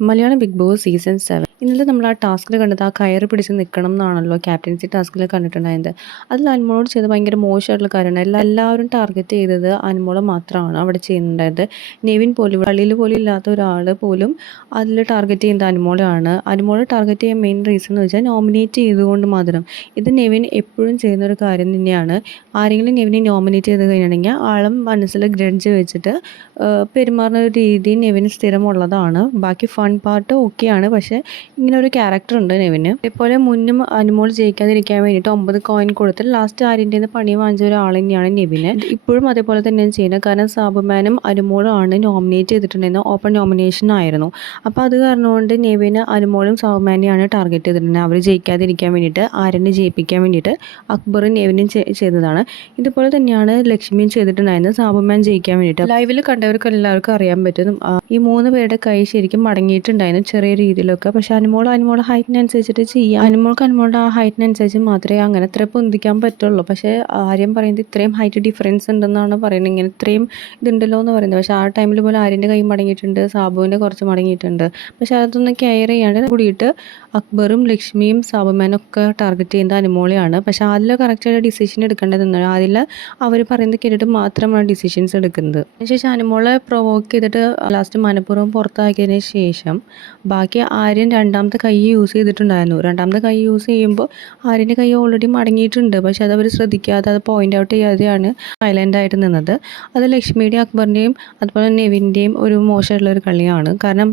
Malayalam big boss season 7 ഇന്നലെ നമ്മൾ ആ ടാസ്കിൽ കണ്ടത് ആ കയറ് പിടിച്ച് നിൽക്കണം എന്നാണല്ലോ ക്യാപ്റ്റൻസി ടാസ്കിൽ കണ്ടിട്ടുണ്ടായത്. അതിൽ അനുമോളോട് ചെയ്ത് ഭയങ്കര മോശമായിട്ടുള്ള കാര്യമാണ്. എല്ലാവരും ടാർഗറ്റ് ചെയ്തത് അനുമോളെ മാത്രമാണ് അവിടെ ചെയ്യുന്നുണ്ടായത്. നെവിൻ പോലും കളിയിൽ പോലും ഇല്ലാത്ത ഒരാൾ പോലും അതിൽ ടാർഗറ്റ് ചെയ്യുന്നത് അനുമോളാണ്. അനുമോളെ ടാർഗറ്റ് ചെയ്യാൻ മെയിൻ റീസൺ എന്ന് വെച്ചാൽ നോമിനേറ്റ് ചെയ്തുകൊണ്ട് മാത്രം. ഇത് നെവിൻ എപ്പോഴും ചെയ്യുന്ന ഒരു കാര്യം തന്നെയാണ്. ആരെങ്കിലും നെവിനെ നോമിനേറ്റ് ചെയ്ത് കഴിഞ്ഞിട്ടുണ്ടെങ്കിൽ ആളും മനസ്സിൽ ഗ്രഡ്ജ് വെച്ചിട്ട് പെരുമാറുന്ന ഒരു രീതി നെവിന് സ്ഥിരമുള്ളതാണ്. ബാക്കി ഫൺ പാർട്ട് ഓക്കെയാണ്, പക്ഷേ ഇങ്ങനെ ഒരു ക്യാരക്ടർ ഉണ്ട് നെവിന്. ഇതേപോലെ മുന്നും അനുമോൾ ജയിക്കാതിരിക്കാൻ വേണ്ടിയിട്ട് 9 കോയിൻ കൊടുത്ത് ലാസ്റ്റ് ആരിൻ്റെ പണി വാങ്ങിച്ച ഒരാൾ തന്നെയാണ് നെവിന്. ഇപ്പോഴും അതേപോലെ തന്നെയാണ് ചെയ്യുന്നത്. കാരണം സാബുമാനും അനുമോളും ആണ് നോമിനേറ്റ് ചെയ്തിട്ടുണ്ടായിരുന്ന ഓപ്പൺ നോമിനേഷൻ ആയിരുന്നു. അപ്പോൾ അത് കാരണം കൊണ്ട് നെവിന് അനുമോളും സാബുമാനെയാണ് ടാർഗറ്റ് ചെയ്തിട്ടുള്ളത്. അവർ ജയിക്കാതിരിക്കാൻ വേണ്ടിയിട്ട്, ആര്യനെ ജയിപ്പിക്കാൻ വേണ്ടിയിട്ട് അക്ബറും നെവിനും ചെയ്തതാണ്. ഇതുപോലെ തന്നെയാണ് ലക്ഷ്മിയും ചെയ്തിട്ടുണ്ടായിരുന്നത് സാബുമാൻ ജയിക്കാൻ വേണ്ടിയിട്ട്. ലൈവിൽ കണ്ടവർക്ക് എല്ലാവർക്കും അറിയാൻ പറ്റും ഈ 3 പേരുടെ കൈ ശരിക്കും മടങ്ങിയിട്ടുണ്ടായിരുന്നു ചെറിയ രീതിയിലൊക്കെ. പക്ഷെ അനുമോളെ ഹൈറ്റിനനുസരിച്ചിട്ട് ചെയ്യാം. അനുമോളുടെ ആ ഹൈറ്റിനനുസരിച്ച് മാത്രമേ അങ്ങനെ ഇത്ര പൊന്തിക്കാൻ പറ്റുള്ളൂ. പക്ഷേ ആര്യം പറയുന്നത് ഇത്രയും ഹൈറ്റ് ഡിഫറൻസ് ഉണ്ടെന്നാണ് പറയുന്നത്. ഇങ്ങനെ ഇത്രയും ഇതുണ്ടല്ലോ എന്ന് പറയുന്നത്. പക്ഷേ ആ ടൈമിൽ പോലെ ആര്യൻ്റെ കൈ മടങ്ങിയിട്ടുണ്ട്, സാബുവിൻ്റെ കുറച്ച് മടങ്ങിയിട്ടുണ്ട്. പക്ഷേ അതൊന്നും കെയർ ചെയ്യാണ്ട് കൂടിയിട്ട് അക്ബറും ലക്ഷ്മിയും സാബുമാനും ഒക്കെ ടാർഗറ്റ് ചെയ്യുന്നത് അനുമോളെയാണ്. പക്ഷേ അതിൽ കറക്റ്റായിട്ട് ഡിസിഷൻ എടുക്കേണ്ടതെന്നാണ്. അതിൽ അവർ പറയുന്നത് കേട്ടിട്ട് മാത്രമാണ് ഡിസിഷൻസ് എടുക്കുന്നത്. അതിനുശേഷം അനുമോളെ പ്രൊവോക്ക് ചെയ്തിട്ട് ലാസ്റ്റ് മനഃപൂർവ്വം പുറത്താക്കിയതിന് ശേഷം ബാക്കി ആര്യൻ രണ്ടാമത്തെ കൈ യൂസ് ചെയ്തിട്ടുണ്ടായിരുന്നു. രണ്ടാമത്തെ കൈ യൂസ് ചെയ്യുമ്പോൾ ആര്യൻ്റെ കൈ ഓൾറെഡി മടങ്ങിയിട്ടുണ്ട്. പക്ഷെ അതവർ ശ്രദ്ധിക്കാതെ അത് പോയിൻ്റ് ഔട്ട് ചെയ്യാതെയാണ് സൈലൻ്റായിട്ട് നിന്നത്. അത് ലക്ഷ്മിയുടെയും അക്ബറിൻ്റെയും അതുപോലെ നെവിൻ്റെയും ഒരു മോശമായിട്ടുള്ളൊരു കളിയാണ്. കാരണം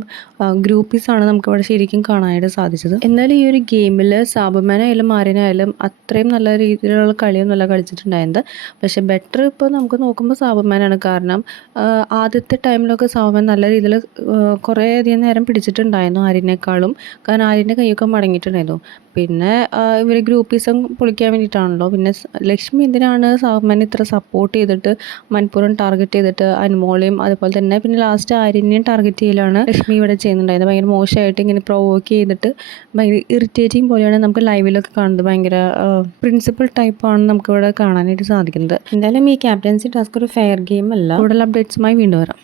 ഗ്രൂപ്പീസാണ് നമുക്കിവിടെ ശരിക്കും കാണാനായിട്ട് സാധിച്ചത്. എന്നാൽ ഈ ഒരു ഗെയിമിൽ സാബുമാനായാലും ആര്യനായാലും അത്രയും നല്ല രീതിയിലുള്ള കളിയൊന്നുമല്ല കളിച്ചിട്ടുണ്ടായിരുന്നത്. പക്ഷേ ബെറ്റർ ഇപ്പോൾ നമുക്ക് നോക്കുമ്പോൾ സാബുമാനാണ്. കാരണം ആദ്യത്തെ ടൈമിലൊക്കെ സാബുമാൻ നല്ല രീതിയിൽ കുറേ അധികം നേരം പിടിച്ചിട്ടുണ്ടായിരുന്നു ആര്യനേക്കാളും. കാരണം ആര്യൻ്റെ കൈയൊക്കെ മടങ്ങിയിട്ടുണ്ടായിരുന്നു. പിന്നെ ഇവർ ഗ്രൂപ്പീസം പൊളിക്കാൻ വേണ്ടിയിട്ടാണല്ലോ. പിന്നെ ലക്ഷ്മി എന്തിനാണ് സാബുമാനെ ഇത്ര സപ്പോർട്ട് ചെയ്തിട്ട് മനഃപൂർവ്വം ടാർഗറ്റ് ചെയ്തിട്ട് അനുമോളെയും അതുപോലെ തന്നെ പിന്നെ ലാസ്റ്റ് ആര്യനെയും ടാർഗറ്റ് ചെയ്യലാണ് ലക്ഷ്മി ഇവിടെ ചെയ്യുന്നുണ്ടായത്. ഭയങ്കര മോശമായിട്ട് ഇങ്ങനെ പ്രൊവോക്ക് ചെയ്തിട്ട് ഭയങ്കര ഇറിറ്റേറ്റിംഗ് പോലെയാണ് നമുക്ക് ലൈവിലൊക്കെ കാണുന്നത്. ഭയങ്കര പ്രിൻസിപ്പൽ ടൈപ്പാണ് നമുക്കിവിടെ കാണാനായിട്ട് സാധിക്കുന്നത്. എന്തായാലും ഈ ക്യാപ്റ്റൻസി ടാസ്ക് ഒരു ഫെയർ ഗെയിം അല്ല. കൂടുതൽ അപ്ഡേറ്റ്സുമായി വീണ്ടും വരാം.